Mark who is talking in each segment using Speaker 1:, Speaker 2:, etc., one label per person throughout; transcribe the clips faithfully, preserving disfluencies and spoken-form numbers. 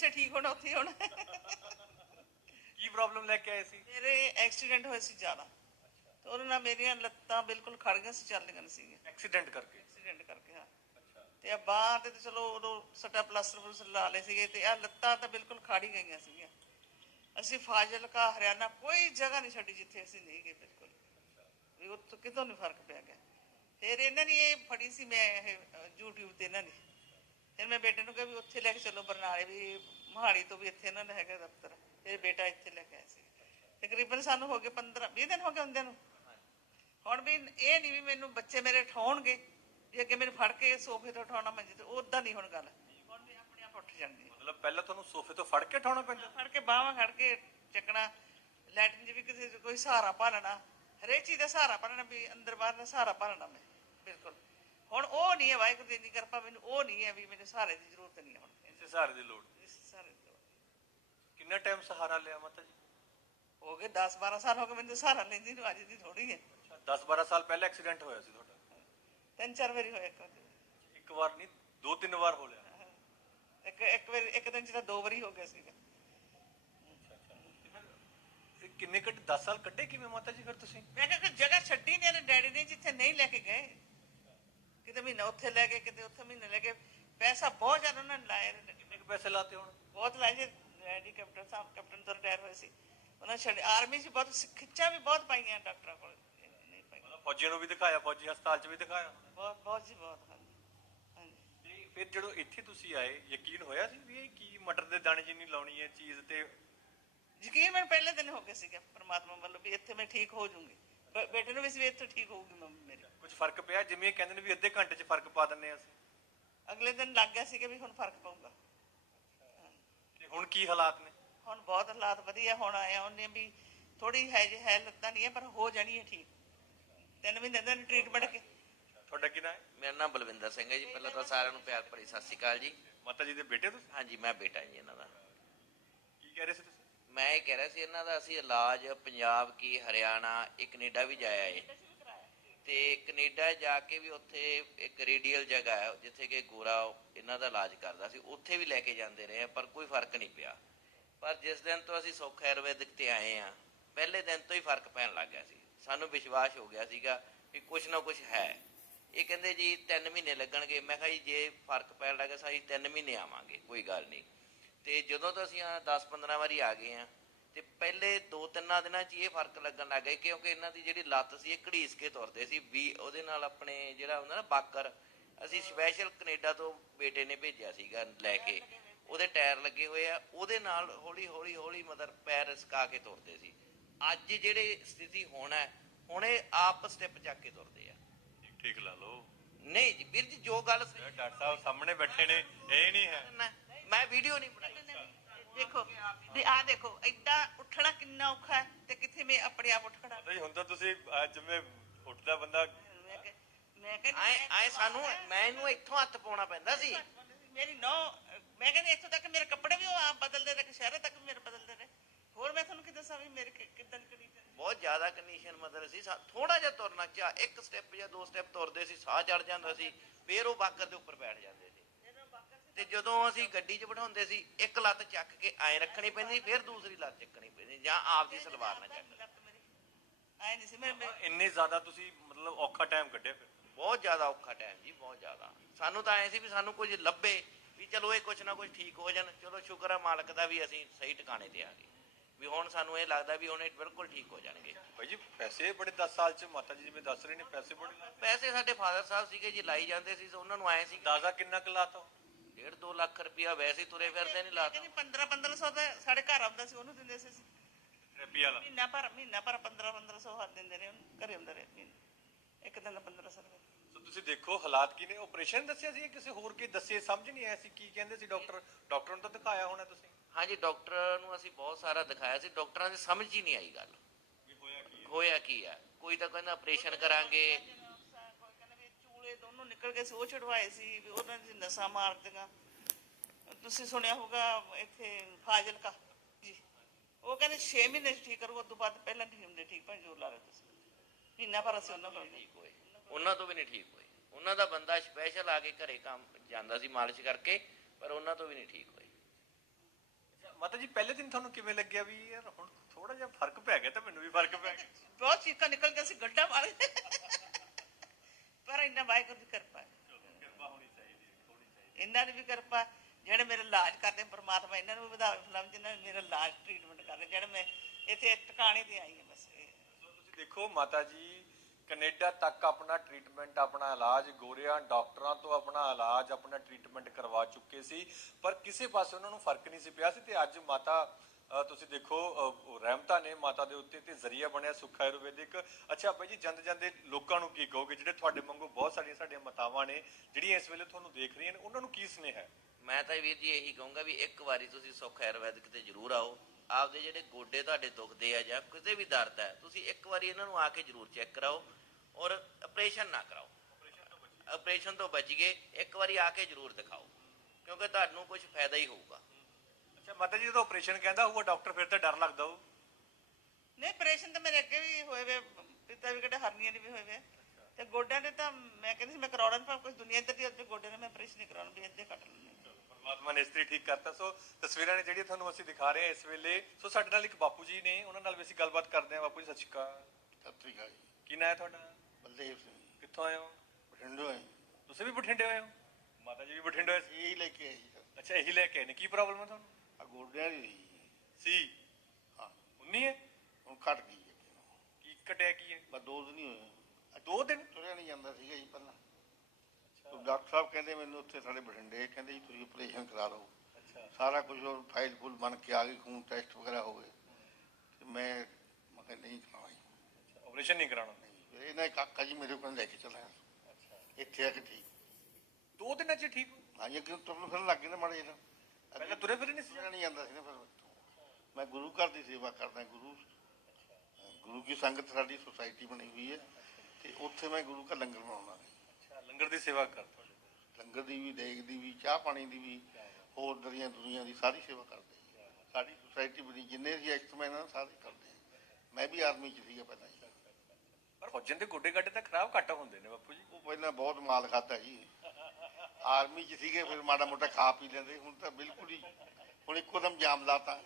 Speaker 1: ਜਿੱਥੇ ਠੀਕ ਹੋਣਾ ਉੱਥੇ ਹੀ ਹੋਣਾ।
Speaker 2: ਕੀ ਪ੍ਰੋਬਲਮ ਲੈ ਕੇ ਆਏ ਸੀ?
Speaker 1: ਮੇਰੇ ਐਕਸੀਡੈਂਟ ਹੋਏ ਸੀ ਜ਼ਿਆਦਾ, ਤੇ ਉਹਦੇ ਨਾਲ ਮੇਰੀਆਂ ਲੱਤਾਂ ਬਿਲਕੁਲ ਖੜ ਗਈਆਂ ਸੀ, ਚੱਲਦੀਆਂ ਨਹੀਂ ਸੀਗੀਆਂ
Speaker 2: ਐਕਸੀਡੈਂਟ ਕਰਕੇ?
Speaker 1: ਐਕਸੀਡੈਂਟ ਕਰਕੇ, ਹਾਂ। ਤੇ ਆ ਬਾਂਹ ਤੇ ਚਲੋ ਉਦੋਂ ਸੱਟਾ ਪਲਾਸਟਰ ਪਲੂਸਟਰ ਲਾ ਲਏ ਸੀਗੇ, ਤੇ ਆਹ ਲੱਤਾਂ ਤਾਂ ਬਿਲਕੁਲ ਖੜ ਹੀ ਗਈਆਂ ਸੀਗੀਆਂ। ਅਸੀਂ ਫਾਜ਼ਿਲਕਾ, ਹਰਿਆਣਾ, ਕੋਈ ਜਗ੍ਹਾ ਨਹੀਂ ਛੱਡੀ ਜਿੱਥੇ ਅਸੀਂ ਨਹੀਂ ਗਏ, ਬਿਲਕੁਲ ਵੀ ਉੱਥੋਂ ਕਿਤੋਂ ਨਹੀਂ ਫਰਕ ਪਿਆ ਗਿਆ। ਫਿਰ ਇਹਨਾਂ ਨੇ ਇਹ ਫੜੀ ਸੀ, ਮੈਂ ਇਹ ਯੂਟਿਊਬ ਤੇ ਇਹਨਾਂ ਦੀ, ਫਿਰ ਮੈਂ ਬੇਟੇ ਨੂੰ ਕਿਹਾ ਵੀ ਉੱਥੇ ਲੈ ਕੇ ਚਲੋ ਬਰਨਾਲੇ, ਵੀ ਮੋਹਾਲੀ ਤੋਂ ਵੀ ਇੱਥੇ ਇਹਨਾਂ ਦਾ ਹੈਗਾ ਦਫ਼ਤਰ। ਫਿਰ ਬੇਟਾ ਇੱਥੇ ਲੈ ਕੇ ਆਇਆ ਸੀ। ਤਕਰੀਬਨ ਸਾਨੂੰ ਹੋ ਗਏ ਪੰਦਰਾਂ ਵੀਹ ਦਿਨ ਹੋ ਗਏ ਹੁੰਦੇ ਨੂੰ। ਹੁਣ ਵੀ ਇਹ ਨਹੀਂ ਵੀ ਮੈਨੂੰ ਬੱਚੇ ਮੇਰੇ ਉਠਾਉਣਗੇ, ਜੇ ਅੱਗੇ ਮੈਨੂੰ ਫੜ ਕੇ ਸੋਫੇ ਤੋਂ ਉਠਾਉਣਾ ਮੰਜੇ ਤੇ, ਉੱਦਾਂ ਨਹੀਂ ਹੁਣ ਗੱਲ। ਹੁਣ ਵੀ ਆਪਣੇ ਆਪ ਉੱਠ ਜਾਂਦੀ।
Speaker 2: ਮਤਲਬ ਪਹਿਲਾਂ ਤੁਹਾਨੂੰ ਸੋਫੇ ਤੋਂ ਫੜ ਕੇ ਉਠਾਉਣਾ ਪੈਂਦਾ?
Speaker 1: ਫੜ ਕੇ ਬਾਹਾਂ ਖੜ ਕੇ ਚੱਕਣਾ, ਲੈਟਰਿਨ 'ਚ ਵੀ ਕਿਸੇ ਕੋਈ ਸਹਾਰਾ ਭਾਲਣਾ, ਹਰੇਕ ਚੀਜ਼ ਦਾ ਸਹਾਰਾ ਭਾਲਣਾ, ਵੀ ਅੰਦਰ ਬਾਹਰ ਦਾ ਸਹਾਰਾ ਭਾਲਣਾ ਮੈਂ, ਬਿਲਕੁਲ। ਹੁਣ ਉਹ ਨਹੀਂ ਹੈ, ਵਾਹਿਗੁਰੂ ਦੀ ਇੰਨੀ ਕਿਰਪਾ, ਮੈਨੂੰ ਉਹ ਨਹੀਂ ਹੈ ਵੀ ਮੈਨੂੰ ਸਹਾਰੇ ਦੀ ਜ਼ਰੂਰਤ ਨਹੀਂ ਹੈ ਹੁਣ।
Speaker 2: ਇਸੇ ਸਹਾਰੇ ਦੀ ਲੋੜ?
Speaker 1: ਇਸ ਸਹਾਰੇ ਦੀ ਲੋੜ।
Speaker 2: ਕਿੰਨਾ ਟਾਈਮ ਸਹਾਰਾ ਲਿਆ ਮਾਤਾ ਜੀ?
Speaker 1: ਹੋ ਗਏ ਦਸ ਬਾਰਾਂ ਸਾਲ ਹੋ ਗਏ ਮੈਨੂੰ ਸਹਾਰਾ ਲੈਂਦੀ ਨੂੰ, ਅੱਜ ਦੀ ਥੋੜੀ ਹੈ।
Speaker 2: ਦਸ ਬਾਰਾਂ ਸਾਲ ਪਹਿਲਾਂ ਐਕਸੀਡੈਂਟ ਹੋਇਆ ਸੀ ਤੁਹਾਡਾ?
Speaker 1: ਤਿੰਨ ਚਾਰ ਵਾਰੀ ਹੋਇਆ। ਇੱਕ
Speaker 2: ਇੱਕ ਵਾਰ ਨਹੀਂ, ਦੋ ਤਿੰਨ ਵਾਰ ਹੋ ਲਿਆ?
Speaker 1: ਇੱਕ ਇੱਕ ਵਾਰੀ, ਇੱਕ ਦਿਨ ਚ ਤਾਂ ਦੋ ਵਾਰੀ ਹੋ ਗਿਆ ਸੀਗਾ।
Speaker 2: ਕਿੰਨੇ ਕੱਢ ਦਸ ਸਾਲ ਕੱਢੇ ਕਿਵੇਂ ਮਾਤਾ ਜੀ ਫਿਰ ਤੁਸੀਂ?
Speaker 1: ਮੈਂ ਕਿਹਾ ਜਗ੍ਹਾ ਛੱਡੀ ਨਹੀਂ ਡੈਡੀ ਨੇ ਜਿੱਥੇ ਨਹੀਂ ਲੈ ਕੇ ਗਏ। ਕਿਤੇ ਮਹੀਨਾ ਉੱਥੇ ਲੈ ਗਏ, ਕਿਤੇ ਉੱਥੇ ਮਹੀਨਾ ਲੈ ਗਏ। ਪੈਸਾ ਬਹੁਤ ਜ਼ਿਆਦਾ ਉਹਨਾਂ ਨੇ ਲਾਇਆ।
Speaker 2: ਕਿੰਨੇ ਕੁ ਪੈਸੇ ਲਾਤੇ ਹੁਣ?
Speaker 1: ਬਹੁਤ ਲਾਏ ਜੀ। ਡੈਡੀ ਕੈਪਟਨ ਸਾਹਿਬ, ਕੈਪਟਨ ਤੋਂ ਰਿਟਾਇਰ ਹੋਏ ਸੀ, ਉਹਨਾਂ ਛੱਡ ਆਰਮੀ ਚ ਬਹੁਤ ਖਿੱਚਾਂ ਵੀ ਬਹੁਤ ਪਾਈਆਂ ਡਾਕਟਰਾਂ ਕੋਲ, ਨਹੀਂ ਪਾਈਆਂ।
Speaker 2: ਫੌਜੀਆਂ ਨੂੰ ਵੀ ਦਿਖਾਇਆ, ਫੌਜੀ ਹਸਪਤਾਲ ਚ ਵੀ ਦਿਖਾਇਆ?
Speaker 1: ਬਹੁਤ ਬਹੁਤ ਜੀ ਬਹੁਤ। ਹਾਂਜੀ ਹਾਂਜੀ।
Speaker 2: ਤੇ ਫਿਰ ਜਦੋਂ ਇੱਥੇ ਤੁਸੀਂ ਆਏ, ਯਕੀਨ ਹੋਇਆ ਸੀ ਵੀ ਇਹ ਕੀ ਮਟਰ ਦੇ ਦਾਣੇ ਜਿੰਨੀ ਲਾਉਣੀ ਹੈ ਚੀਜ਼? ਤੇ
Speaker 1: ਯਕੀਨ ਮੈਨੂੰ ਪਹਿਲੇ ਦਿਨ ਹੋ ਗਿਆ ਸੀਗਾ ਪਰਮਾਤਮਾ ਵੱਲੋਂ ਵੀ ਇੱਥੇ ਮੈਂ ਠੀਕ ਹੋ ਜਾਊਂਗੀ। ਬੇਟੇ ਨੂੰ ਵੀ ਸੀ ਵੀ ਇੱਥੇ ਠੀਕ ਹੋਊਗੀ ਮੰਮੀ ਮੇਰੀ।
Speaker 2: ਕੁਝ ਫਰਕ ਪਿਆ? ਜਿਵੇਂ ਕਹਿੰਦੇ ਨੇ ਵੀ ਅੱਧੇ ਘੰਟੇ ਚ ਫਰਕ ਪਾ ਦਿੰਦੇ ਆ ਅਸੀਂ।
Speaker 1: ਅਗਲੇ ਦਿਨ ਲੱਗ ਗਿਆ ਸੀਗਾ ਵੀ ਹੁਣ ਫਰਕ ਪਊਗਾ।
Speaker 2: ਤੇ ਹੁਣ ਕੀ ਹਾਲਾਤ ਨੇ?
Speaker 1: ਹੁਣ ਬਹੁਤ ਹਾਲਾਤ ਵਧੀਆ। ਹੁਣ ਆਇਆ ਉਹਨੇ ਵੀ ਥੋੜੀ ਹੈ ਜੇ ਹੈ ਲੱਤਾਂ ਨਹੀਂ ਹੈ, ਪਰ ਹੋ ਜਾਣੀ ਹੈ ਠੀਕ। ਤਿੰਨ ਮਹੀਨੇ ਦਾ ਟ੍ਰੀਟਮੈਂਟ ਕੇ।
Speaker 2: ਤੁਹਾਡਾ ਕੀ ਨਾਮ ਹੈ?
Speaker 3: ਮੇਰਾ ਨਾਮ ਬਲਵਿੰਦਰ ਸਿੰਘ ਹੈ ਜੀ। ਪਹਿਲਾਂ ਤਾਂ ਸਾਰਿਆਂ ਨੂੰ ਪਿਆਰ ਭਰੀ ਸਤਿ ਸ਼੍ਰੀ ਅਕਾਲ ਜੀ।
Speaker 2: ਮਾਤਾ ਜੀ ਦੇ ਬੇਟੇ ਤੁਸੀਂ?
Speaker 3: ਹਾਂਜੀ, ਮੈਂ ਬੇਟਾ ਜੀ ਇਹਨਾਂ ਦਾ।
Speaker 2: ਕੀ ਕਹਿ ਰਹੇ ਸੀ ਤੁਸੀਂ?
Speaker 3: ਮੈਂ ਇਹ ਕਹਿ ਰਿਹਾ ਸੀ ਇਹਨਾਂ ਦਾ ਅਸੀਂ ਇਲਾਜ ਪੰਜਾਬ ਕੀ, ਹਰਿਆਣਾ, ਇੱਕ ਕੈਨੇਡਾ ਵੀ ਜਾਇਆ ਏ। ਤੇ ਕੈਨੇਡਾ ਜਾ ਕੇ ਵੀ ਉੱਥੇ ਇੱਕ ਰੇਡੀਅਲ ਜਗ੍ਹਾ ਹੈ ਜਿੱਥੇ ਕਿ ਗੋਰਾ ਇਹਨਾਂ ਦਾ ਇਲਾਜ ਕਰਦਾ ਸੀ, ਉੱਥੇ ਵੀ ਲੈ ਕੇ ਜਾਂਦੇ ਰਹੇ, ਪਰ ਕੋਈ ਫਰਕ ਨਹੀਂ ਪਿਆ। ਪਰ ਜਿਸ ਦਿਨ ਤੋਂ ਅਸੀਂ ਸੁੱਖ ਆਯੁਰਵੈਦਿਕ ਤੇ ਆਏ ਹਾਂ, ਪਹਿਲੇ ਦਿਨ ਤੋਂ ਹੀ ਫਰਕ ਪੈਣ ਲੱਗ ਗਿਆ ਸੀ। ਸਾਨੂੰ ਵਿਸ਼ਵਾਸ ਹੋ ਗਿਆ ਸੀਗਾ ਕਿ ਕੁਛ ਨਾ ਕੁਛ ਹੈ। ਇਹ ਕਹਿੰਦੇ ਜੀ ਤਿੰਨ ਮਹੀਨੇ ਲੱਗਣਗੇ। ਮੈਂ ਕਿਹਾ ਜੀ ਜੇ ਫਰਕ ਪੈਣ ਲੱਗਾ ਸਾਡੀ ਤਿੰਨ ਮਹੀਨੇ ਆਵਾਂਗੇ, ਕੋਈ ਗੱਲ ਨਹੀਂ। ਤੇ ਜਦੋਂ ਤੋਂ ਅਸੀਂ ਦਸ ਪੰਦਰਾਂ ਵਾਰੀ ਆ ਗਏ ਹਾਂ, ਤੇ ਪਹਿਲੇ ਦੋ ਤਿੰਨਾਂ ਦਿਨਾਂ 'ਚ ਇਹ ਫਰਕ ਲੱਗਣ ਲੱਗ ਗਿਆ, ਕਿਉਂਕਿ ਇਹਨਾਂ ਦੀ ਜਿਹੜੀ ਲੱਤ ਸੀ ਇਹ ਘੜੀਸ ਕੇ ਤੁਰਦੇ ਸੀ ਵੀ ਉਹਦੇ ਨਾਲ। ਆਪਣੇ ਜਿਹੜਾ ਹੁੰਦਾ ਨਾ ਬਾਕਰ, ਅਸੀਂ ਸਪੈਸ਼ਲ ਕੈਨੇਡਾ ਤੋਂ ਬੇਟੇ ਨੇ ਭੇਜਿਆ ਸੀਗਾ ਲੈ ਕੇ, ਉਹਦੇ ਟਾਇਰ ਲੱਗੇ ਹੋਏ ਆ, ਉਹਦੇ ਨਾਲ ਹੌਲੀ ਹੌਲੀ ਹੌਲੀ ਮਤਲਬ ਪੈਰ ਸਕਾ ਕੇ ਤੁਰਦੇ ਸੀ। ਅੱਜ ਜਿਹੜੇ ਸਥਿਤੀ ਹੁਣ ਹੈ, ਹੁਣ ਇਹ ਆਪ ਸਟੈਪ ਚੱਕ ਕੇ ਤੁਰਦੇ ਆ।
Speaker 2: ਠੀਕ ਠੀਕ ਲਾ ਲਓ।
Speaker 3: ਨਹੀਂ ਜੀ ਵੀਰ ਜੀ, ਜੋ ਗੱਲ
Speaker 2: ਡਾਕਟਰ ਸਾਹਿਬ ਸਾਹਮਣੇ ਬੈਠੇ ਨੇ, ਇਹ ਨਹੀਂ ਹੈ।
Speaker 3: ਮੈਂ ਵੀਡੀਓ ਨਹੀਂ ਬਣਾਈ।
Speaker 1: ਦੇਖੋ ਵੀ ਆਹ ਦੇਖੋ ਏਦਾਂ ਉੱਠਣਾ ਕਿੰਨਾ ਔਖਾ ਹੈ, ਤੇ ਕਿੱਥੇ ਮੈਂ ਆਪਣੇ ਆਪ ਉੱਠ ਖੜਾ।
Speaker 2: ਹੁਣ ਤਾਂ ਤੁਸੀਂ ਜਿਵੇਂ ਉੱਠਦਾ ਬੰਦਾ,
Speaker 1: ਮੈਂ ਕਹਿੰਦੀ
Speaker 3: ਆਏ ਆਏ ਸਾਨੂੰ ਮੈਂ ਇਹਨੂੰ ਇੱਥੋਂ ਹੱਥ ਪਾਉਣਾ ਪੈਂਦਾ ਸੀ।
Speaker 1: ਮੇਰੀ ਨੌ, ਮੈਂ ਕਹਿੰਦੀ ਇੱਥੋਂ ਤੱਕ ਮੇਰੇ ਕੱਪੜੇ ਵੀ ਉਹ ਆਪ ਬਦਲਦੇ ਰਹੇ, ਸ਼ਹਿਰਾਂ ਤੱਕ ਮੇਰੇ ਬਦਲਦੇ ਰਹੇ। ਹੋਰ ਮੈਂ ਤੁਹਾਨੂੰ ਕੀ ਦੱਸਾਂ ਵੀ ਮੇਰੇ ਕਿੱਦਾਂ ਦੀ ਕੰਡੀਸ਼ਨ।
Speaker 3: ਬਹੁਤ ਜ਼ਿਆਦਾ ਕੰਡੀਸ਼ਨ ਮਤਲਬ ਸੀ। ਥੋੜਾ ਜਿਹਾ ਤੁਰਨਾ ਚਾਹ, ਇੱਕ ਸਟੈਪ ਜਾਂ ਦੋ ਸਟੈਪ ਤੁਰਦੇ ਸੀ, ਸਾਹ ਚੜ ਜਾਂਦਾ ਸੀ, ਫੇਰ ਉਹ ਬਾਕਰ ਦੇ ਉੱਪਰ ਬੈਠ ਜਾਂਦੇ ਸੀ। ਤੇ ਜਦੋਂ ਅਸੀਂ ਗੱਡੀ 'ਚ ਬਿਠਾਉਂਦੇ ਸੀ, ਇੱਕ ਲੱਤ ਚੱਕ ਕੇ ਐਂ ਰੱਖਣੀ ਪੈਂਦੀ, ਫਿਰ ਦੂਸਰੀ ਲੱਤ ਚੱਕਣੀ ਪੈਂਦੀ, ਜਾਂ ਆਪਦੀ ਸਲਵਾਰ ਨਾਲ ਚੱਕ।
Speaker 1: ਆਏ ਨਹੀਂ ਸੀ ਮੇਰੇ।
Speaker 2: ਇੰਨੇ ਜ਼ਿਆਦਾ ਤੁਸੀਂ ਮਤਲਬ ਔਖਾ ਟਾਈਮ ਕੱਢਿਆ ਫਿਰ?
Speaker 3: ਬਹੁਤ ਜ਼ਿਆਦਾ ਔਖਾ ਟਾਈਮ ਜੀ, ਬਹੁਤ ਜ਼ਿਆਦਾ। ਸਾਨੂੰ ਤਾਂ ਐਂ ਸੀ ਵੀ ਸਾਨੂੰ ਕੁਝ ਲੱਭੇ, ਵੀ ਚਲੋ ਇਹ ਕੁਛ ਨਾ ਕੁਛ ਠੀਕ ਹੋ ਜਾਣ। ਚਲੋ ਸ਼ੁਕਰ ਆ ਮਾਲਕ ਦਾ ਵੀ ਅਸੀਂ ਸਹੀ ਟਿਕਾਣੇ ਤੇ ਆ ਗਏ, ਵੀ ਹੁਣ ਸਾਨੂੰ ਇਹ ਲੱਗਦਾ ਵੀ ਹੁਣ ਇਹ ਬਿਲਕੁਲ ਠੀਕ ਹੋ ਜਾਣਗੇ।
Speaker 2: ਭਾਈ ਜੀ ਪੈਸੇ ਬੜੇ ਦਸ ਸਾਲ ਚ ਮਾਤਾ ਜੀ ਜਿਵੇਂ ਦੱਸ ਰਹੇ ਨੇ, ਪੈਸੇ ਬੜੇ।
Speaker 3: ਪੈਸੇ ਸਾਡੇ ਫਾਦਰ ਸਾਹਿਬ ਸੀਗੇ ਜੀ, ਲਾਈ ਜਾਂਦੇ ਸੀ, ਉਹਨਾਂ ਨੂੰ ਆਏ ਸੀ।
Speaker 2: ਦਾਦਾ ਕਿੰਨਾ ਕੁ ਲਾਤਾ?
Speaker 3: ਡੇਢ ਦੋ ਲੱਖ ਰੁਪਇਆ ਵੈਸੇ ਹੀ ਤੁਰੇ ਫਿਰਦੇ ਨਹੀਂ ਲਾਤਾ।
Speaker 1: ਪੰਦਰਾਂ ਪੰਦਰਾਂ ਸੌ ਤਾਂ ਸਾਡੇ ਘਰ ਆਉਂਦਾ ਸੀ, ਉਹਨੂੰ ਦਿੰਦੇ ਸੀ
Speaker 2: ਰੁਪਈਆ ਵਾਲਾ।
Speaker 1: ਮਹੀਨਾ ਭਰ ਮਹੀਨਾ ਭਰ ਪੰਦਰਾਂ ਪੰਦਰਾਂ ਸੌ ਹੱਥ ਦਿੰਦੇ ਰਹੇ ਉਹਨੂੰ, ਘਰੇ ਆਉਂਦਾ ਰਹੇ ਇੱਕ ਦਿਨ ਦਾ ਪੰਦਰਾਂ ਸੌ ਰੁਪਏ।
Speaker 2: ਸੋ ਤੁਸੀਂ ਦੇਖੋ ਹਾਲਾਤ ਕੀ ਨੇ। ਆਪਰੇਸ਼ਨ ਦੱਸਿਆ ਸੀ ਕਿਸੇ ਹੋਰ ਕੀ ਦੱਸੇ? ਸਮਝ ਨਹੀਂ ਆਇਆ ਸੀ ਕੀ ਕਹਿੰਦੇ ਸੀ ਡਾਕਟਰ? ਡਾਕਟਰ ਨੂੰ ਤਾਂ ਦਿਖਾਇਆ ਹੋਣਾ ਤੁਸੀਂ?
Speaker 3: ਹਾਂਜੀ, ਡਾਕਟਰ ਨੂੰ ਅਸੀਂ ਬਹੁਤ ਸਾਰਾ ਦਿਖਾਇਆ ਸੀ, ਡਾਕਟਰਾਂ ਦੀ ਸਮਝ ਹੀ ਨਹੀਂ ਆਈ ਗੱਲ ਹੋਇਆ ਕੀ ਆ। ਕੋਈ ਤਾਂ ਕਹਿੰਦਾ ਆਪਰੇਸ਼ਨ ਕਰਾਂਗੇ,
Speaker 1: ਚੂਲੇ ਦੋਨੋਂ ਨਿਕਲ ਗਏ ਸੀ, ਉਹ ਛੁਡਵਾਏ ਸੀ, ਉਹਨਾਂ ਦੀ ਨਸਾਂ ਮਾਰਦੀਆਂ। ਤੁਸੀਂ ਸੁਣਿਆ ਹੋਊਗਾ ਇੱਥੇ ਫਾਜ਼ਿਲਕਾ ਜੀ, ਉਹ ਕਹਿੰਦੇ ਛੇ ਮਹੀਨੇ ਚ ਠੀਕ ਕਰੂ, ਉਦੋਂ ਬਾਅਦ ਪਹਿਲਾਂ ਨਹੀਂ ਹੁੰਦੇ ਠੀਕ। ਭਾਵੇਂ ਜੋਰ ਲਾ ਰਹੇ ਤੁਸੀਂ, ਮਹੀਨਾ ਭਰ ਅਸੀਂ ਉਹਨਾਂ ਕੋਲ
Speaker 3: ਠੀਕ ਹੋਏ, ਉਹਨਾਂ ਤੋਂ ਵੀ ਨਹੀਂ ਠੀਕ ਹੋਏ। ਉਹਨਾਂ ਦਾ ਬੰਦਾ ਸਪੈਸ਼ਲ ਆ ਕੇ ਘਰੇ ਕੰਮ ਜਾਂਦਾ ਸੀ ਮਾਲਿਸ਼ ਕਰਕੇ, ਪਰ ਉਹਨਾਂ ਤੋਂ ਵੀ ਨਹੀਂ ਠੀਕ ਹੋਏ।
Speaker 2: ਮਾਤਾ ਜੀ ਪਹਿਲੇ ਦਿਨ ਤੁਹਾਨੂੰ ਕਿਵੇਂ ਲੱਗਿਆ ਵੀ ਯਾਰ ਹੁਣ ਥੋੜਾ ਜਿਹਾ ਫਰਕ ਪੈ ਗਿਆ ਤਾਂ ਮੈਨੂੰ ਵੀ ਫਰਕ ਪੈ ਗਿਆ?
Speaker 1: ਬਹੁਤ ਚੀਕਾਂ ਨਿਕਲ ਗਿਆ ਸੀ, ਗੱਡਾ ਮਾਰ ਗਏ। ਪਰ ਇੰਨਾ ਵਾਹਿਗੁਰੂ ਦੀ ਕਿਰਪਾ ਹੈ,
Speaker 2: ਕਿਰਪਾ ਹੋਣੀ ਚਾਹੀਦੀ ਹੈ, ਹੋਣੀ ਚਾਹੀਦੀ
Speaker 1: ਇਹਨਾਂ ਦੀ ਵੀ ਕਿਰਪਾ, ਜਿਹੜੇ ਮੇਰੇ ਇਲਾਜ ਕਰਦੇ ਪਰਮਾਤਮਾ ਇਹਨਾਂ ਨੂੰ ਵੀ ਵਧਾਵੇ ਫਲਾਮ, ਜਿਨ੍ਹਾਂ ਨੇ ਮੇਰਾ ਇਲਾਜ ਟ੍ਰੀਟਮੈਂਟ ਕਰਦੇ, ਜਿਹੜੇ ਮੈਂ ਇੱਥੇ ਟਿਕਾਣੇ ਤੇ ਆਈ ਹਾਂ ਬਸ ਇਹ।
Speaker 2: ਸੋ ਤੁਸੀਂ ਦੇਖੋ ਮਾਤਾ ਜੀ ਕੈਨੇਡਾ ਤੱਕ ਆਪਣਾ ਟ੍ਰੀਟਮੈਂਟ, ਆਪਣਾ ਇਲਾਜ ਗੋਰਿਆਂ ਡਾਕਟਰਾਂ ਤੋਂ ਆਪਣਾ ਇਲਾਜ, ਆਪਣਾ ਟ੍ਰੀਟਮੈਂਟ ਕਰਵਾ ਚੁੱਕੇ ਸੀ, ਪਰ ਕਿਸੇ ਪਾਸੇ ਉਹਨਾਂ ਨੂੰ ਫਰਕ ਨਹੀਂ ਸੀ ਪਿਆ ਸੀ। ਤੇ ਅੱਜ ਮਾਤਾ ਅ, ਤੁਸੀਂ ਦੇਖੋ ਅ, ਰਹਿਮਤਾਂ ਨੇ ਮਾਤਾ ਦੇ ਉੱਤੇ ਤੇ ਜ਼ਰੀਆ ਬਣਿਆ ਸੁੱਖ ਆਯੁਰਵੈਦਿਕ। ਅੱਛਾ ਬਾਈ ਜੀ, ਜਾਂਦੇ ਜਾਂਦੇ ਲੋਕਾਂ ਨੂੰ ਕੀ ਕਹੋਗੇ ਜਿਹੜੇ ਤੁਹਾਡੇ ਵਾਂਗੂ ਬਹੁਤ ਸਾਰੀਆਂ ਸਾਡੀਆਂ ਮਾਤਾਵਾਂ ਨੇ ਜਿਹੜੀਆਂ ਇਸ ਵੇਲੇ ਤੁਹਾਨੂੰ ਦੇਖ ਰਹੀਆਂ ਨੇ, ਉਹਨਾਂ ਨੂੰ ਕੀ ਸੁਨੇਹਾ ਹੈ?
Speaker 3: ਮੈਂ ਤਾਂ ਵੀਰ ਜੀ ਇਹੀ ਕਹੂੰਗਾ ਵੀ ਇੱਕ ਵਾਰੀ ਤੁਸੀਂ ਸੁੱਖ ਆਯੁਰਵੈਦਿਕ ਤੇ ਜ਼ਰੂਰ ਆਓ। ਆਪਦੇ ਜਿਹੜੇ ਗੋਡੇ ਤੁਹਾਡੇ ਦੁਖਦੇ ਆ ਜਾਂ ਕਿਸੇ ਵੀ ਦਰਦ ਹੈ, ਤੁਸੀਂ ਇੱਕ ਵਾਰੀ ਇਹਨਾਂ ਨੂੰ ਆ ਕੇ ਜ਼ਰੂਰ ਚੈੱਕ ਕਰਾਓ, ਔਰ ਆਪਰੇਸ਼ਨ ਨਾ ਕਰਾਓ। ਆਪਰੇਸ਼ਨ ਤੋਂ ਬਚ ਗਏ, ਇੱਕ ਵਾਰੀ ਆ ਕੇ ਜ਼ਰੂਰ ਦਿਖਾਓ, ਕਿਉਂਕਿ ਤੁਹਾਨੂੰ ਕੁਝ ਫਾਇਦਾ ਹੀ ਹੋਊਗਾ।
Speaker 2: ਅੱਛਾ ਮਾਤਾ ਜੀ, ਜਦੋਂ ਆਪਰੇਸ਼ਨ ਕਹਿੰਦਾ ਹੋਊਗਾ ਡਾਕਟਰ, ਫਿਰ ਤਾਂ ਡਰ ਲੱਗਦਾ ਹੋਊ?
Speaker 1: ਨਹੀਂ, ਆਪਰੇਸ਼ਨ ਤਾਂ ਮੇਰੇ ਅੱਗੇ ਵੀ ਹੋਏ ਵੇ, ਪਿੱਤਾ ਵੀ ਕਿਹੜੇ ਹਰਨੀਆਂ ਦੇ ਵੀ ਹੋਏ ਵੇ, ਤੇ ਗੋਡਿਆਂ ਦੇ ਤਾਂ ਮੈਂ ਕਹਿੰਦੀ ਸੀ ਮੈਂ ਕਰਾਉਣਾ ਨਹੀਂ, ਪਰ ਕੁਝ ਦੁਨੀਆ ਇੱਧਰ ਦੀ, ਉੱਧਰ ਗੋਡਿਆਂ ਦੇ ਮੈਂ ਆਪਰੇਸ਼ਨ ਨਹੀਂ ਕਰਾਉਣਾ, ਵੀ ਇੱਧੇ ਕੱਟ ਲੈਣੇ।
Speaker 2: ਪਰਮਾਤਮਾ ਨੇ ਇਸਤਰੀ ਠੀਕ ਕਰਤਾ। ਸੋ ਤਸਵੀਰਾਂ ਨੇ ਜਿਹੜੀਆਂ ਤੁਹਾਨੂੰ ਅਸੀਂ ਦਿਖਾ ਰਹੇ ਹਾਂ ਇਸ ਵੇਲੇ, ਸੋ ਸਾਡੇ ਨਾਲ ਇੱਕ ਬਾਪੂ ਜੀ ਨੇ, ਉਹਨਾਂ ਨਾਲ ਵੀ ਅਸੀਂ ਗੱਲਬਾਤ ਕਰਦੇ ਹਾਂ। ਬਾਪੂ ਜੀ ਸਤਿ ਸ਼੍ਰੀ ਅਕਾਲ।
Speaker 4: ਸਤਿ ਸ੍ਰੀ ਅਕਾਲ ਜੀ।
Speaker 2: ਕੀ ਨਾਂ ਹੈ ਤੁਹਾਡਾ?
Speaker 4: ਬਲਦੇਵ ਸਿੰਘ,
Speaker 2: ਕਿੱਥੋਂ ਆਏ ਹੋ?
Speaker 4: ਬਠਿੰਡੋਂ ਹੈ।
Speaker 2: ਤੁਸੀਂ ਵੀ ਬਠਿੰਡੇ ਹੋਏ ਹੋ? ਮਾਤਾ ਜੀ ਵੀ ਬਠਿੰਡੇ ਹੋਏ ਸੀ?
Speaker 4: ਇਹੀ ਲੈ ਕੇ ਆਈ ਸਰ।
Speaker 2: ਅੱਛਾ, ਇਹੀ ਲੈ ਕੇ ਆਏ ਨੇ। ਕੀ ਪ੍ਰੋਬਲਮ ਹੈ ਤੁਹਾਨੂੰ?
Speaker 4: ਆ ਗੋਡਿਆਂ ਦੀ ਸੀ।
Speaker 2: ਸੀ
Speaker 4: ਹਾਂ,
Speaker 2: ਉੰਨੀ ਹੈ?
Speaker 4: ਹੁਣ ਘਟ ਗਈ ਹੈ।
Speaker 2: ਕੀ ਕਟਿਆ ਕੀ ਹੈ?
Speaker 4: ਬਸ ਦੋ ਦਿਨ ਹੀ ਹੋਏ।
Speaker 2: ਦੋ ਦਿਨ?
Speaker 4: ਤੁਰਿਆ ਨਹੀਂ ਜਾਂਦਾ ਸੀਗਾ ਜੀ ਪਹਿਲਾਂ। ਤੋ ਡਾਕਟਰ ਸਾਹਿਬ ਕਹਿੰਦੇ ਮੈਨੂੰ ਉੱਥੇ ਸਾਡੇ ਬਠਿੰਡੇ, ਕਹਿੰਦੇ ਜੀ ਤੁਸੀਂ ਆਪਰੇਸ਼ਨ ਕਰਾ ਲਓ।
Speaker 2: ਅੱਛਾ
Speaker 4: ਸਾਰਾ ਕੁਝ ਫਾਈਲ ਫੁੱਲ ਬਣ ਕੇ ਆ ਗਈ, ਖੂਨ ਟੈਸਟ ਵਗੈਰਾ ਹੋ ਗਏ। ਤੇ ਮੈਂ ਮੈਂ ਕਿਹਾ ਨਹੀਂ ਕਰਾਉਣਾ ਜੀ,
Speaker 2: ਆਪਰੇਸ਼ਨ ਨਹੀਂ ਕਰਾਉਣਾ।
Speaker 4: ਫਿਰ ਇਹਨਾਂ ਕਾਕਾ ਜੀ ਮੇਰੇ ਕੋਲ ਲੈ ਕੇ ਚਲਾ ਇੱਥੇ ਆ ਕੇ ਠੀਕ।
Speaker 2: ਦੋ ਦਿਨਾਂ ਚ ਠੀਕ ਹੋ?
Speaker 4: ਹਾਂਜੀ, ਅੱਗੇ ਤੁਰਨ ਫਿਰਨ ਲੱਗ ਗਏ ਨਾ ਮਾੜੇ ਜਿਹੇ।
Speaker 2: ਪਹਿਲਾਂ ਤੁਰੇ ਫਿਰੇ ਨਹੀਂ ਸੀ?
Speaker 4: ਤੁਰਿਆ ਨਹੀਂ ਜਾਂਦਾ ਸੀ ਨਾ ਫਿਰ। ਮੈਂ ਗੁਰੂ ਘਰ ਦੀ ਸੇਵਾ ਕਰਦਾ, ਗੁਰੂ ਗੁਰੂ ਕੀ ਸੰਗਤ ਸਾਡੀ ਸੁਸਾਇਟੀ ਬਣੀ ਹੋਈ ਹੈ, ਤੇ ਉੱਥੇ ਮੈਂ ਗੁਰੂ ਘਰ ਲੰਗਰ ਬਣਾਉਣਾ।
Speaker 2: ਅੱਛਾ, ਲੰਗਰ ਦੀ ਸੇਵਾ ਕਰ?
Speaker 4: ਲੰਗਰ ਦੀ ਵੀ, ਦੇਗ ਦੀ ਵੀ, ਚਾਹ ਪਾਣੀ ਦੀ ਵੀ, ਹੋਰ ਦਰੀਆਂ ਦੁਨੀਆਂ ਦੀ ਸਾਰੀ ਸੇਵਾ ਕਰਦੇ। ਸਾਡੀ ਸੁਸਾਇਟੀ ਬਣੀ, ਜਿੰਨੇ ਸੀ ਐਕਸਮੈਨ ਨਾਲ ਸਾਰੇ ਕਰਦੇ। ਮੈਂ ਵੀ ਆਰਮੀ ਚ ਸੀਗਾ ਪਹਿਲਾਂ ਜੀ।
Speaker 2: ਪਰ ਫੌਜਨ ਦੇ ਗੋਡੇ ਗਾਡੇ ਤਾਂ ਖਰਾਬ ਘੱਟ ਹੁੰਦੇ ਨੇ ਬਾਪੂ ਜੀ।
Speaker 4: ਉਹ ਪਹਿਲਾਂ ਬਹੁਤ ਮਾਲ ਖਾਧਾ ਜੀ, ਆਰਮੀ ਚ ਸੀਗੇ, ਫਿਰ ਮਾੜਾ ਮੋਟਾ ਖਾ ਪੀ ਲੈਂਦੇ। ਹੁਣ ਤਾਂ ਬਿਲਕੁਲ ਹੀ, ਹੁਣ ਇੱਕੋ ਦਮ ਜਾਮ ਲਾਤਾ।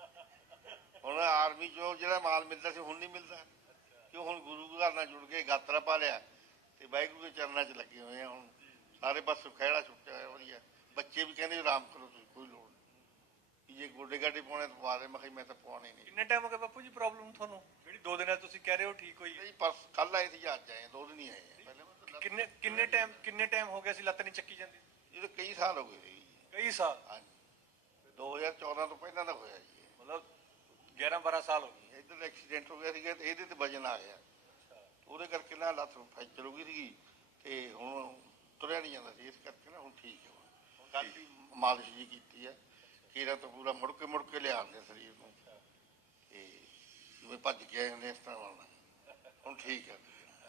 Speaker 4: ਹੁਣ ਆਰਮੀ ਚੋਂ ਜਿਹੜਾ ਮਾਲ ਮਿਲਦਾ ਸੀ ਹੁਣ ਨਹੀਂ ਮਿਲਦਾ, ਕਿਉਂ ਹੁਣ ਗੁਰੂ ਘਰ ਨਾਲ ਜੁੜ ਕੇ ਗਾਤਰਾ ਪਾ ਲਿਆ ਤੇ ਵਾਹਿਗੁਰੂ ਦੇ ਚਰਨਾਂ 'ਚ ਲੱਗੇ ਹੋਏ ਆ। ਹੁਣ ਸਾਰੇ ਪਾਸੇ ਖਹਿੜਾ ਛੁੱਟਿਆ ਹੋਇਆ ਵਧੀਆ। ਬੱਚੇ ਵੀ ਕਹਿੰਦੇ ਆਰਾਮ ਕਰੋ ਤੁਸੀਂ, ਕੋਈ ਲੋੜ ਨਹੀਂ। ਜੇ ਗੋਡੇ ਗਾਡੇ ਪਾਉਣੇ ਤਾਂ ਪਵਾ ਦੇ। ਮੈਂ ਕਿਹਾ ਮੈਂ ਤਾਂ ਪਵਾਉਣੇ ਨਹੀਂ।
Speaker 2: ਕਿੰਨੇ ਟਾਈਮ ਹੋ ਗਿਆ ਬਾਪੂ ਜੀ ਪ੍ਰੋਬਲਮ ਤੁਹਾਨੂੰ, ਜਿਹੜੀ ਦੋ ਦਿਨਾਂ ਤੁਸੀਂ ਕਹਿ ਰਹੇ ਹੋ ਠੀਕ ਹੋਈ?
Speaker 4: ਜੀ ਪਰਸ ਕੱਲ ਆਏ ਸੀ ਜਾਂ ਅੱਜ ਆਏ, ਦੋ ਦਿਨ ਹੀ ਆਏ ਆ। ਪਹਿਲੇ ਮੈਂ
Speaker 2: ਕਿੰਨੇ ਕਿੰਨੇ ਟਾਈਮ ਕਿੰਨੇ ਟਾਈਮ ਹੋ ਗਿਆ ਸੀ ਲੱਤ ਨਹੀਂ ਚੱਕੀ ਜਾਂਦੀ?
Speaker 4: ਇਹ ਤਾਂ ਕਈ ਸਾਲ ਹੋ ਗਏ ਸੀ।
Speaker 2: ਕਈ ਸਾਲ?
Speaker 4: ਹਾਂਜੀ, ਦੋ ਹਜ਼ਾਰ ਚੌਦਾਂ ਤੋਂ ਪਹਿਲਾਂ ਦਾ ਹੋਇਆ ਜੀ।
Speaker 2: ਮਤਲਬ ਗਿਆਰਾਂ ਬਾਰਾਂ ਸਾਲ ਹੋ ਗਏ।
Speaker 4: ਇੱਧਰ ਐਕਸੀਡੈਂਟ ਹੋ ਗਿਆ ਸੀਗਾ ਤੇ ਇਹਦੇ ਤੇ ਵਜਨ ਆ ਗਿਆ, ਉਹਦੇ ਕਰਕੇ ਨਾ ਲੱਤ ਫ੍ਰੈਕਚਰ ਹੋ ਗਈ ਸੀਗੀ, ਤੇ ਹੁਣ ਤੁਰਿਆ ਨਹੀਂ ਜਾਂਦਾ ਸੀ। ਇਸ ਕਰਕੇ ਨਾ ਹੁਣ ਠੀਕ ਹੈ। ਹੁਣ ਕਾਫੀ ਮਾਲਿਸ਼ ਜੀ ਕੀਤੀ ਹੈ, ਕੀੜਾ ਤੋਂ ਪੂਰਾ ਮੁੜ ਕੇ ਮੁੜ ਕੇ ਲਿਆਉਂਦੇ ਸਰੀਰ ਨੂੰ, ਤੇ ਜਿਵੇਂ ਭੱਜ ਕੇ ਆਏ ਹੁੰਦੇ ਇਸ ਤਰ੍ਹਾਂ ਆਉਣਾ। ਹੁਣ ਠੀਕ ਹੈ।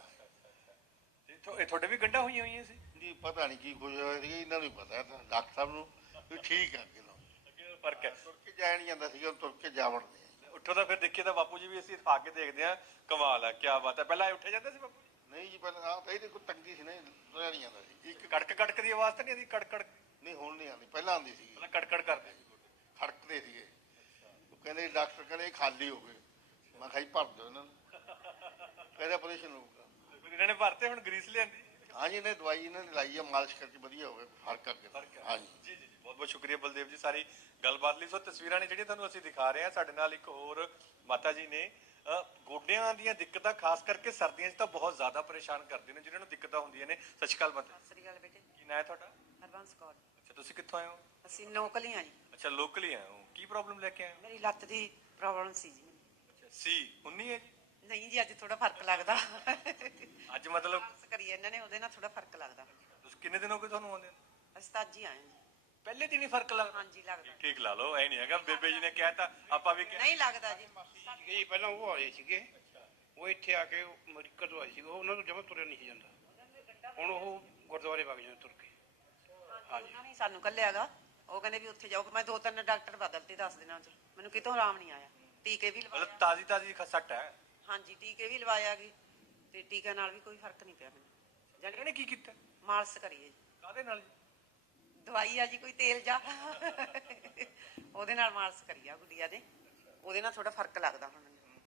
Speaker 2: ਇਹ ਥੋ- ਇਹ ਤੁਹਾਡੇ ਵੀ ਗੰਢਾਂ ਹੋਈਆਂ ਹੋਈਆਂ ਸੀ?
Speaker 4: ਜੀ ਪਤਾ ਨਹੀਂ ਕੀ ਕੁਝ ਹੋਇਆ ਸੀਗਾ, ਇਹਨਾਂ ਨੂੰ ਹੀ ਪਤਾ ਤਾਂ ਡਾਕਟਰ ਸਾਹਿਬ ਨੂੰ ਵੀ ਠੀਕ ਹੈ। ਅੱਗੇ ਨਾਲੋਂ
Speaker 2: ਅੱਗੇ ਫਰਕ ਹੈ?
Speaker 4: ਤੁਰ ਕੇ ਜਾਇਆ ਨਹੀਂ ਜਾਂਦਾ ਸੀਗਾ, ਤੁਰ ਕੇ ਜਾ ਵੜਦੇ ਆ।
Speaker 2: ਉੱਠੋ ਤਾਂ ਫਿਰ ਦੇਖੀਏ ਤਾਂ ਬਾਪੂ ਜੀ ਵੀ ਅਸੀਂ ਆ ਕੇ ਦੇਖਦੇ ਹਾਂ। ਕਮਾਲ ਹੈ, ਕੀ ਬਾਤ ਹੈ। ਪਹਿਲਾਂ ਇਹ ਉੱਠੇ ਜਾਂਦੇ ਸੀ ਬਾਪੂ ਜੀ?
Speaker 4: ਨਹੀਂ ਜੀ, ਪਹਿਲਾਂ ਆਹ ਤਾਂ ਇਹਦੇ ਕੋਈ ਤੰਗੀ ਸੀ ਨਾ, ਤੁਰਿਆ ਨਹੀਂ ਜਾਂਦਾ ਸੀ।
Speaker 2: ਇੱਕ ਕੜਕ ਕੜਕ ਦੀ ਆਵਾਜ਼ ਤਾਂ ਨਹੀਂ ਆਉਂਦੀ? ਕੜਕ ਕੜਕ?
Speaker 4: ਨਹੀਂ ਹੁਣ ਨਹੀਂ ਆਉਂਦੀ, ਪਹਿਲਾਂ ਆਉਂਦੀ ਸੀ।
Speaker 2: ਪਹਿਲਾਂ ਕੜਕੜ ਕਰਦੇ?
Speaker 4: ਖੜਕਦੇ ਸੀਗੇ। ਉਹ ਕਹਿੰਦੇ ਡਾਕਟਰ ਕਹਿੰਦੇ ਇਹ ਖਾਲੀ ਹੋ ਗਏ। ਮੈਂ ਕਿਹਾ ਜੀ ਭਰ ਦਿਓ ਇਹਨਾਂ ਨੂੰ, ਕਹਿੰਦੇ ਆਪਰੇਸ਼ਨ ਹੋਊਗਾ।
Speaker 2: ਇਹਨਾਂ ਨੇ ਭਰਤੇ? ਹੁਣ ਗਰੀਸ ਲਿਆਂਦੀ?
Speaker 4: ਹਾਂਜੀ, ਇਹਨੇ ਦਵਾਈ ਇਹਨਾਂ ਨੇ ਲਾਈ ਹੈ, ਮਾਲਿਸ਼ ਕਰਕੇ ਵਧੀਆ ਹੋ ਗਿਆ, ਫਰਕ ਆ ਗਿਆ। ਹਾਂਜੀ
Speaker 2: ਜੀ ਜੀ, ਬਹੁਤ ਬਹੁਤ ਸ਼ੁਕਰੀਆ ਬਲਦੇਵ ਜੀ ਸਾਰੀ ਗੱਲਬਾਤ ਲਈ। ਸੋ ਤਸਵੀਰਾਂ ਨੇ ਜਿਹੜੀਆਂ ਤੁਹਾਨੂੰ ਅਸੀਂ ਦਿਖਾ ਰਹੇ ਹਾਂ। ਸਾਡੇ ਨਾਲ ਇੱਕ ਹੋਰ ਮਾਤਾ ਜੀ ਨੇ। ਅਹ ਗੋਡਿਆਂ ਦੀਆਂ ਦਿੱਕਤਾਂ ਖਾਸ ਕਰਕੇ ਸਰਦੀਆਂ 'ਚ ਤਾਂ ਬਹੁਤ ਜ਼ਿਆਦਾ ਪਰੇਸ਼ਾਨ ਕਰਦੀਆਂ ਨੇ, ਜਿਨ੍ਹਾਂ ਨੂੰ ਦਿੱਕਤਾਂ ਹੁੰਦੀਆਂ ਨੇ। ਸਤਿ ਸ਼੍ਰੀ ਅਕਾਲ ਮਾਤਾ ਜੀ।
Speaker 5: ਸਤਿ ਸ੍ਰੀ ਅਕਾਲ ਬੇਟੇ।
Speaker 2: ਕੀ ਨਾਂ ਹੈ ਤੁਹਾਡਾ?
Speaker 5: ਹਰਬੰਸ ਕੌਰ।
Speaker 2: ਅੱਛਾ, ਤੁਸੀਂ ਕਿੱਥੋਂ ਆਏ ਹੋ?
Speaker 5: ਅਸੀਂ ਲੋਕਲੀਆਂ ਜੀ।
Speaker 2: ਅੱਛਾ, ਲੋਕਲੀ ਆਏ ਹੋ। ਕੀ ਪ੍ਰੋਬਲਮ ਲੈ ਕੇ ਆਏ ਹੋ?
Speaker 5: ਮੇਰੀ ਲੱਤ ਦੀ ਪ੍ਰੋਬਲਮ ਸੀ ਜੀ ਮੈਨੂੰ।
Speaker 2: ਅੱਛਾ, ਸੀ ਉੰਨੀ ਹੈ ਜੀ?
Speaker 5: ਨਹੀਂ ਜੀ, ਅੱਜ ਥੋੜਾ ਫਰਕ ਲੱਗਦਾ।
Speaker 2: ਅੱਜ ਮਤਲਬ
Speaker 5: ਮਾਲਸ਼ ਕਰੀ ਇਹਨਾਂ ਨੇ, ਉਹਦੇ ਨਾਲ ਥੋੜਾ ਫਰਕ ਲੱਗਦਾ।
Speaker 2: ਤੁਸੀਂ ਕਿੰਨੇ ਦਿਨ ਹੋ ਗਏ ਤੁਹਾਨੂੰ ਆਉਂਦੇ ਨੂੰ?
Speaker 5: ਅਸੀਂ ਤਾਂ ਅੱਜ ਹੀ ਆਏ ਜੀ।
Speaker 2: ਪਹਿਲੇ ਦਿਨ ਹੀ ਫਰਕ ਲੱਗਦਾ?
Speaker 5: ਹਾਂਜੀ ਲੱਗਦਾ।
Speaker 2: ਠੀਕ ਲਾ ਲਓ, ਐ ਨਹੀਂ ਹੈਗਾ ਬੇਬੇ ਜੀ ਨੇ ਕਿਹਾ ਤਾਂ ਆਪਾਂ ਵੀ
Speaker 5: ਨਹੀਂ ਲੱਗਦਾ ਜੀ।
Speaker 6: ਸੀਗੇ ਜੀ ਪਹਿਲਾਂ ਉਹ ਆਏ ਸੀਗੇ, ਉਹ ਇੱਥੇ ਆ ਕੇ ਅਮਰੀਕਾ ਤੋਂ ਆਏ ਸੀਗੇ, ਉਹਨਾਂ ਨੂੰ ਜਮਾ ਤੁਰਿਆ ਨਹੀਂ ਸੀ ਜਾਂਦਾ। ਹੁਣ ਉਹ ਗੁਰਦੁਆਰੇ ਵਗ ਜਾਂਦੇ ਤੁਰ ਕੇ। ਹਾਂਜੀ,
Speaker 5: ਉਹਨਾਂ ਨੇ ਸਾਨੂੰ ਕੱਲਿਆਗਾ। ਉਹ ਕਹਿੰਦੇ ਵੀ ਉੱਥੇ ਜਾਓ। ਮੈਂ ਦੋ ਤਿੰਨ ਡਾਕਟਰ ਬਦਲਤੇ ਦਸ ਦਿਨਾਂ ਚ, ਮੈਨੂੰ ਕਿਤੋਂ ਆਰਾਮ ਨਹੀਂ ਆਇਆ। ਟੀਕੇ ਵੀ
Speaker 2: ਮਤਲਬ
Speaker 5: ਲਵਾਇਆ।
Speaker 2: ਤਾਜ਼ੀ ਤਾਜ਼ੀ ਸੱਟ ਹੈ?
Speaker 5: ਹਾਂਜੀ, ਟੀਕੇ ਵੀ ਲਵਾਇਆ ਗਏ, ਤੇ ਟੀਕੇ ਨਾਲ ਵੀ ਕੋਈ ਫਰਕ ਨਹੀਂ ਪਿਆ ਮੈਨੂੰ।
Speaker 2: ਇਹਨਾਂ ਨੇ ਕੀ ਕੀਤਾ?
Speaker 5: ਮਾਲਸ਼ ਕਰੀਏ ਜੀ।
Speaker 2: ਕਾਹਦੇ ਨਾਲ ਜੀ?
Speaker 5: ਦਵਾਈ ਆ ਜੀ ਕੋਈ ਤੇਲ ਜਾ ਉਹਦੇ ਨਾਲ ਮਾਲਸ਼ ਕਰੀ ਆ ਗੁੱਡੀਆ ਦੇ, ਉਹਦੇ ਨਾਲ ਥੋੜਾ ਫਰਕ ਲੱਗਦਾ ਹੁਣ ਮੈਨੂੰ।